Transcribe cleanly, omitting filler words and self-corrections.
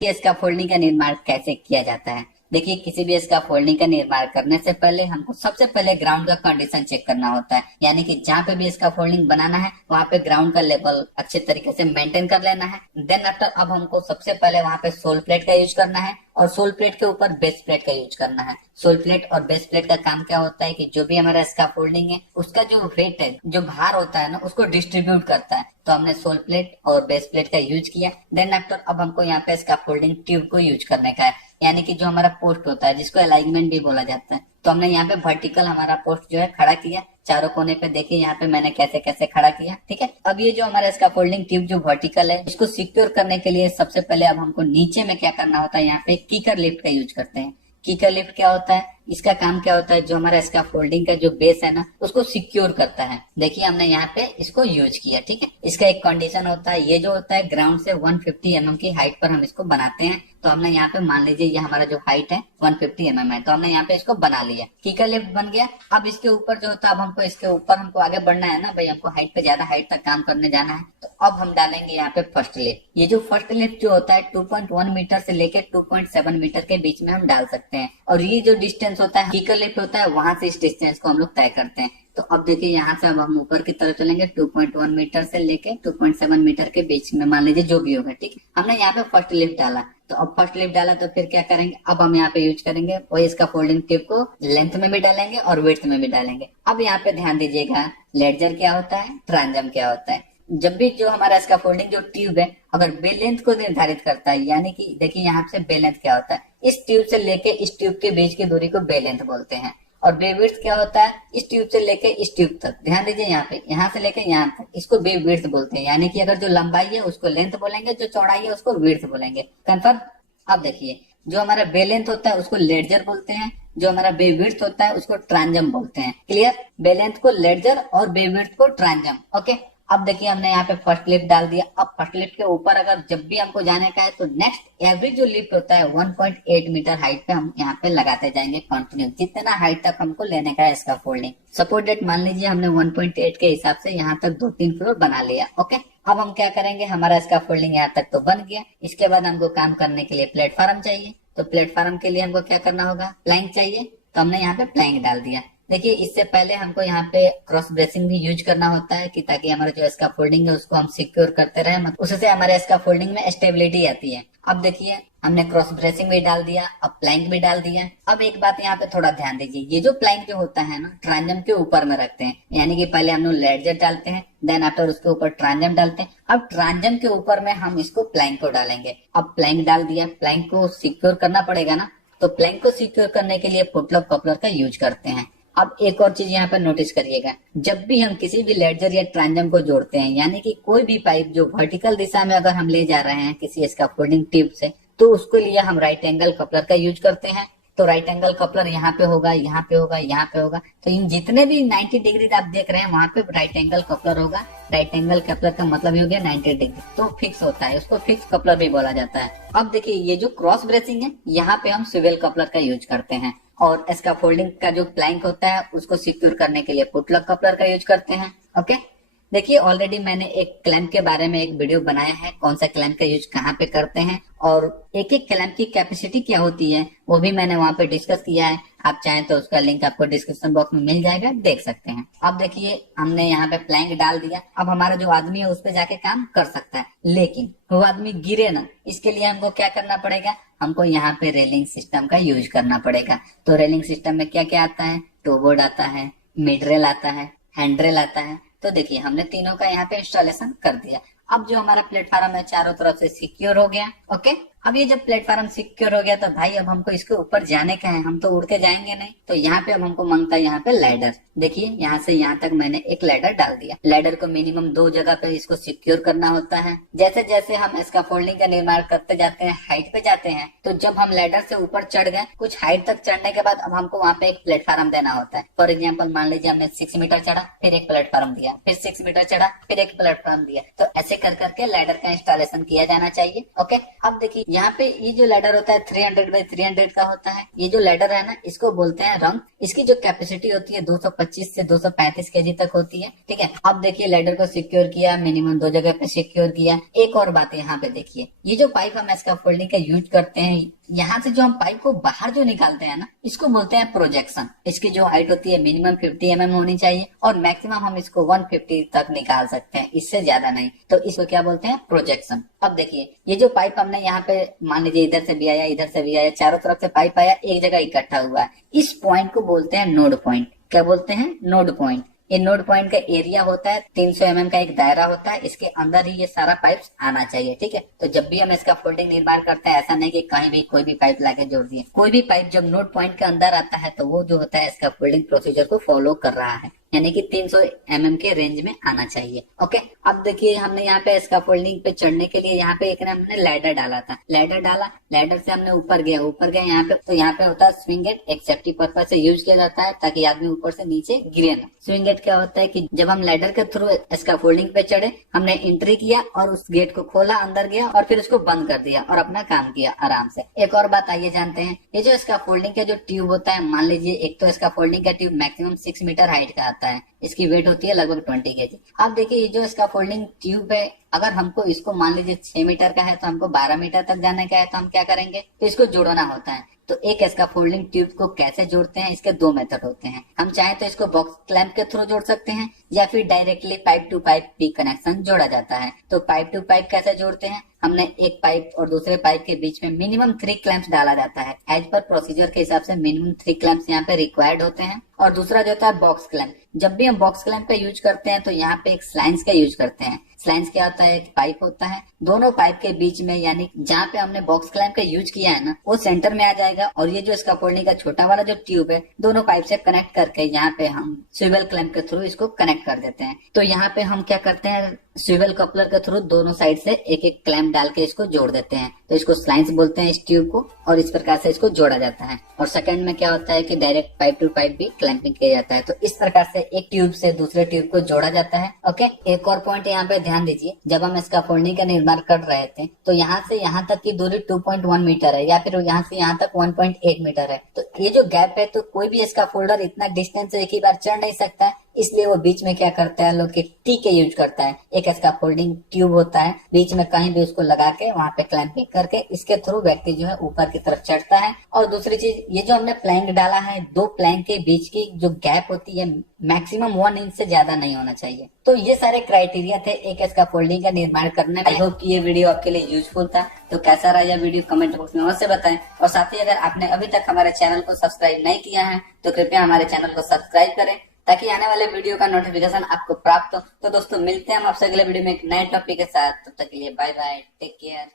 कि इसका फोल्डिंग का निर्माण कैसे किया जाता है। देखिए, किसी भी इसका फोल्डिंग का निर्माण करने से पहले हमको सबसे पहले ग्राउंड का कंडीशन चेक करना होता है, यानी कि जहाँ पे भी इसका फोल्डिंग बनाना है वहाँ पे ग्राउंड का लेवल अच्छे तरीके से मेंटेन कर लेना है। देन आफ्टर अब हमको सबसे पहले वहाँ पे सोल प्लेट का यूज करना है और सोल प्लेट के ऊपर बेस प्लेट का यूज करना है। सोल प्लेट और बेस प्लेट का काम क्या होता है कि जो भी हमारा इसका फोल्डिंग है उसका जो वेट है, जो भार होता है ना, उसको डिस्ट्रीब्यूट करता है। तो हमने सोल प्लेट और बेस प्लेट का यूज किया। देन आफ्टर अब हमको यहाँ पे इसका फोल्डिंग ट्यूब को यूज करने का है, यानी कि जो हमारा पोस्ट होता है जिसको अलाइनमेंट भी बोला जाता है। तो हमने यहाँ पे वर्टिकल हमारा पोस्ट जो है खड़ा किया, चारों कोने पे देखिए यहाँ पे मैंने कैसे कैसे खड़ा किया। ठीक है, अब ये जो हमारा इसका फोल्डिंग ट्यूब जो वर्टिकल है इसको सिक्योर करने के लिए सबसे पहले अब हमको नीचे में क्या करना होता है, यहाँ पे किकर लिफ्ट का यूज करते हैं। किकर लिफ्ट क्या होता है, इसका काम क्या होता है, जो हमारा इसका फोल्डिंग का जो बेस है ना उसको सिक्योर करता है। देखिए हमने यहाँ पे इसको यूज किया। ठीक है, इसका एक कंडीशन होता है, ये जो होता है ग्राउंड से 150 mm की हाइट पर हम इसको बनाते हैं। तो हमने यहाँ पे मान लीजिए ये हमारा जो हाइट है 150 mm है, तो हमने यहाँ पे इसको बना लिया, किकर लिफ्ट बन गया। अब इसके ऊपर जो होता है, अब हमको इसके ऊपर हमको आगे बढ़ना है ना भाई, हमको हाइट पे ज्यादा हाइट तक काम करने जाना है। तो अब हम डालेंगे यहाँ पे फर्स्ट लिफ्ट। ये जो फर्स्ट लिफ्ट जो होता है 2.1 मीटर से लेके 2.7 मीटर के बीच में हम डाल सकते हैं, और ये जो डिस्टेंस होता है किकर लिफ्ट होता है वहां से इस डिस्टेंस को हम लोग तय करते हैं। तो अब देखिए यहाँ से अब हम ऊपर की तरफ चलेंगे 2.1 मीटर से लेके 2.7 मीटर के बीच में, मान लीजिए जो भी होगा। ठीक है, हमने यहाँ पे फर्स्ट लिफ्ट डाला। तो अब फर्स्ट लिफ्ट डाला तो फिर क्या करेंगे, अब हम यहाँ पे यूज करेंगे वही इसका फोल्डिंग टिप को लेंथ में भी डालेंगे और विड्थ में भी डालेंगे। अब यहाँ पे ध्यान दीजिएगा, लेडजर क्या होता है, ट्रांजम क्या होता है। जब भी जो हमारा इसका फोल्डिंग जो ट्यूब है अगर बे लेंथ को निर्धारित करता है, यानी कि देखिए यहाँ से बे लेंथ क्या होता है, इस ट्यूब से लेके इस ट्यूब के बीच की दूरी को बे लेंथ बोलते हैं। और बे विड्थ क्या होता है, इस ट्यूब से लेके इस ट्यूब तक, ध्यान दीजिए यहाँ पे, यहाँ से लेके यहाँ तक, इसको बे विड्थ बोलते हैं। यानी कि अगर जो लंबाई है उसको लेंथ बोलेंगे, जो चौड़ाई है उसको विड्थ बोलेंगे। कंफर्म। अब देखिए, जो हमारा बे लेंथ होता है उसको लेडजर बोलते हैं, जो हमारा बे विड्थ होता है उसको ट्रांजम बोलते हैं। क्लियर, बे लेंथ को लेडजर और बे विड्थ को ट्रांजम। ओके, अब देखिए हमने यहाँ पे फर्स्ट लिफ्ट डाल दिया। अब फर्स्ट लिफ्ट के ऊपर अगर जब भी हमको जाने का है तो नेक्स्ट एवरेज जो लिफ्ट होता है 1.8 मीटर हाइट पे हम यहाँ पे लगाते जाएंगे कंटिन्यू, जितना हाइट तक हमको लेने का है इसका फोल्डिंग। सपोज डेट मान लीजिए हमने 1.8 के हिसाब से यहाँ तक 2-3 फ्लोर बना लिया। ओके, अब हम क्या करेंगे, हमारा इसका फोल्डिंग यहाँ तक तो बन गया। इसके बाद हमको काम करने के लिए प्लेटफॉर्म चाहिए। तो प्लेटफॉर्म के लिए हमको क्या करना होगा, प्लैंक चाहिए। तो हमने यहाँ पे प्लैंक डाल दिया। देखिए, इससे पहले हमको यहाँ पे क्रॉस ब्रेसिंग भी यूज करना होता है कि ताकि हमारा जो इसका फोल्डिंग है उसको हम सिक्योर करते रहे, मतलब उससे हमारे इसका फोल्डिंग में स्टेबिलिटी आती है। अब देखिए हमने क्रॉस ब्रेसिंग भी डाल दिया, अब प्लैंक भी डाल दिया। अब एक बात यहाँ पे थोड़ा ध्यान दीजिए, ये जो प्लैंक जो होता है ना ट्रांजम के ऊपर में रखते हैं, यानी कि पहले हम लोग लेडजर डालते हैं, देन आफ्टर उसके ऊपर ट्रांजम डालते हैं। अब ट्रांजम के ऊपर में हम इसको प्लैंक को डालेंगे। अब प्लैंक डाल दिया, प्लैंक को सिक्योर करना पड़ेगा ना, तो प्लैंक को सिक्योर करने के लिए फुटलॉक कपलर का यूज करते हैं। अब एक और चीज यहाँ पर नोटिस करिएगा, जब भी हम किसी भी लेडजर या ट्रांजम को जोड़ते हैं, यानी कि कोई भी पाइप जो वर्टिकल दिशा में अगर हम ले जा रहे हैं किसी इसका फोल्डिंग ट्यूब से, तो उसके लिए हम राइट एंगल कपलर का यूज करते हैं। तो राइट एंगल कपलर यहाँ पे होगा, यहाँ पे होगा, यहाँ पे होगा। तो इन जितने भी 90 डिग्री आप देख रहे हैं वहां पे राइट एंगल कपलर होगा। राइट एंगल कपलर का मतलब ही हो गया 90 डिग्री, तो फिक्स होता है, उसको फिक्स कपलर भी बोला जाता है। अब देखिए, ये जो क्रॉस ब्रेसिंग है यहाँ पे हम स्विवेल कपलर का यूज करते हैं, और इसका फोल्डिंग का जो प्लैंक होता है उसको सिक्योर करने के लिए फुटलॉक कपलर का यूज करते हैं। ओके, देखिए ऑलरेडी मैंने एक क्लैंप के बारे में एक वीडियो बनाया है, कौन सा क्लैंप का यूज कहाँ पे करते हैं और एक एक क्लैंप की कैपेसिटी क्या होती है वो भी मैंने वहाँ पे डिस्कस किया है। आप चाहें तो उसका लिंक आपको डिस्क्रिप्शन बॉक्स में मिल जाएगा, देख सकते हैं। अब देखिए हमने यहाँ पे प्लैंक डाल दिया। अब हमारा जो आदमी है उस पे जाके काम कर सकता है, लेकिन वो आदमी गिरे ना, इसके लिए हमको क्या करना पड़ेगा, हमको यहाँ पे रेलिंग सिस्टम का यूज करना पड़ेगा। तो रेलिंग सिस्टम में क्या क्या आता है, टो बोर्ड आता है, मिड रेल आता है, हैंड रेल आता है। तो देखिए हमने तीनों का यहाँ पे इंस्टॉलेशन कर दिया। अब जो हमारा प्लेटफॉर्म है चारों तरफ से सिक्योर हो गया। ओके, अब ये जब प्लेटफॉर्म सिक्योर हो गया तो भाई अब हमको इसके ऊपर जाने का है, हम तो उड़ के जाएंगे नहीं। तो यहाँ पे अब हमको मांगता है यहाँ पे लैडर। देखिए यहाँ से यहाँ तक मैंने एक लैडर डाल दिया। लैडर को मिनिमम 2 जगह पे इसको सिक्योर करना होता है। जैसे जैसे हम इसका फोल्डिंग का निर्माण करते जाते हैं, हाइट पे जाते हैं, तो जब हम लैडर से ऊपर चढ़ गए, कुछ हाइट तक चढ़ने के बाद अब हमको वहाँ पे एक प्लेटफॉर्म देना होता है। फॉर एग्जाम्पल मान लीजिए हमने 6 मीटर चढ़ा, फिर एक प्लेटफॉर्म दिया, फिर 6 मीटर चढ़ा, फिर एक प्लेटफॉर्म दिया। तो ऐसे कर करके लैडर का इंस्टॉलेशन किया जाना चाहिए। ओके, अब देखिए यहाँ पे ये जो लैडर होता है 300 बाई 300 का होता है। ये जो लैडर है ना, इसको बोलते हैं रंग। इसकी जो कैपेसिटी होती है 225 से 235 केजी तक होती है, ठीक है। अब देखिए लैडर को सिक्योर किया, मिनिमम 2 जगह पे सिक्योर किया। एक और बात यहाँ पे देखिए, ये जो पाइप हम स्कैफोल्डिंग का यूज करते हैं, यहाँ से जो हम पाइप को बाहर जो निकालते हैं ना, इसको बोलते हैं प्रोजेक्शन। इसकी जो हाइट होती है मिनिमम 50 mm होनी चाहिए और मैक्सिमम हम इसको 150 तक निकाल सकते हैं, इससे ज्यादा नहीं। तो इसको क्या बोलते हैं? प्रोजेक्शन। अब देखिए ये जो पाइप हमने यहाँ पे मान लीजिए इधर से भी आया, इधर से भी आया, चारों तरफ से पाइप आया, एक जगह इकट्ठा हुआ है। इस पॉइंट को बोलते हैं नोड पॉइंट। क्या बोलते हैं? Node point. ये नोड पॉइंट का एरिया होता है 300 mm का एक दायरा होता है, इसके अंदर ही ये सारा पाइप आना चाहिए, ठीक है। तो जब भी हम इसका फोल्डिंग निर्माण करते हैं, ऐसा नहीं कि कहीं भी कोई भी पाइप लाके जोड़ दिए। कोई भी पाइप जब नोड पॉइंट के अंदर आता है तो वो जो होता है इसका फोल्डिंग प्रोसीजर को फॉलो कर रहा है, यानी कि 300 mm के रेंज में आना चाहिए। ओके, अब देखिए हमने यहाँ पे इसका फोल्डिंग पे चढ़ने के लिए यहाँ पे एक हमने लैडर डाला था। लैडर डाला, लैडर से हमने ऊपर गया यहाँ पे। तो यहाँ पे होता है स्विंग गेट, एक सेफ्टी पर्पज से यूज किया जाता है ताकि आदमी ऊपर से नीचे गिरे ना। स्विंग गेट क्या होता है कि जब हम लैडर के थ्रू इसका फोल्डिंग पे चढ़े, हमने एंट्री किया और उस गेट को खोला, अंदर गया और फिर उसको बंद कर दिया और अपना काम किया आराम से। एक और बात आइए जानते हैं, ये जो इसका फोल्डिंग का जो ट्यूब होता है, मान लीजिए एक तो इसका फोल्डिंग का ट्यूब मैक्सिमम 6 मीटर हाइट का आता है, इसकी वेट होती है लगभग 20 केजी। अब देखिए ये जो इसका फोल्डिंग ट्यूब है, अगर हमको इसको मान लीजिए 6 मीटर का है तो हमको 12 मीटर तक जाने का है, तो हम क्या करेंगे? तो इसको जोड़ना होता है। तो एक इसका फोल्डिंग ट्यूब को कैसे जोड़ते हैं, इसके 2 मेथड होते हैं। हम चाहे तो इसको बॉक्स क्लैंप के थ्रू जोड़ सकते हैं या फिर डायरेक्टली पाइप टू पाइप भी कनेक्शन जोड़ा जाता है। तो पाइप टू पाइप कैसे जोड़ते हैं? हमने एक पाइप और दूसरे पाइप के बीच में मिनिमम 3 क्लैंप्स डाला जाता है। एज पर प्रोसीजर के हिसाब से मिनिमम 3 क्लैंप्स यहाँ पे रिक्वायर्ड होते हैं। और दूसरा जो होता है बॉक्स क्लैंप। जब भी हम बॉक्स क्लैंप का यूज करते हैं तो यहाँ पे एक स्लाइंस का यूज करते हैं। स्लाइंस क्या होता है? एक पाइप होता है, दोनों पाइप के बीच में, यानी जहाँ पे हमने बॉक्स क्लैंप का यूज किया है ना, वो सेंटर में आ जाएगा और ये जो इसका फोल्डिंग का छोटा वाला जो ट्यूब है, दोनों पाइप से कनेक्ट करके यहाँ पे हम स्विवेल क्लैंप के थ्रू इसको कनेक्ट कर देते हैं। तो यहाँ पे हम क्या करते हैं, स्विवेल कपलर के थ्रू दोनों साइड से एक एक क्लैंप डाल के इसको जोड़ देते हैं। तो इसको स्लाइंस बोलते हैं इस ट्यूब को, और इस प्रकार से इसको जोड़ा जाता है। और सेकंड में क्या होता है कि डायरेक्ट पाइप टू पाइप भी क्लैंपिंग किया जाता है। तो इस प्रकार से एक ट्यूब से दूसरे ट्यूब को जोड़ा जाता है। ओके, एक और पॉइंट यहाँ पे ध्यान दीजिए, जब हम इसका फोल्डिंग का निर्माण कर रहे थे तो यहाँ से यहाँ तक की दूरी 2.1 मीटर है, या फिर यहाँ से यहाँ तक 1.8 मीटर है। तो ये जो गैप है, तो कोई भी इसका फोल्डर इतना डिस्टेंस एक ही बार चढ़ नहीं सकता है, इसलिए वो बीच में क्या करता है, लोग टी के यूज करता है। एक इसका फोल्डिंग ट्यूब होता है, बीच में कहीं भी उसको लगा के वहां पे क्लैंपिंग करके इसके थ्रू व्यक्ति जो है ऊपर की तरफ चढ़ता है। और दूसरी चीज, ये जो हमने प्लैंक डाला है, 2 प्लैंक के बीच की जो गैप होती है मैक्सिमम 1 इंच से ज्यादा नहीं होना चाहिए। तो ये सारे क्राइटेरिया थे एक इसका फोल्डिंग का निर्माण करने में। आई होप कि ये वीडियो आपके लिए यूजफुल था। तो कैसा रहा यह वीडियो कमेंट बॉक्स में अवश्य बताएं। और साथ ही अगर आपने अभी तक हमारे चैनल को सब्सक्राइब नहीं किया है तो कृपया हमारे चैनल को सब्सक्राइब करें ताकि आने वाले वीडियो का नोटिफिकेशन आपको प्राप्त हो। तो दोस्तों मिलते हैं हम आपसे अगले वीडियो में एक नए टॉपिक के साथ। तब तक के लिए बाय बाय, टेक केयर।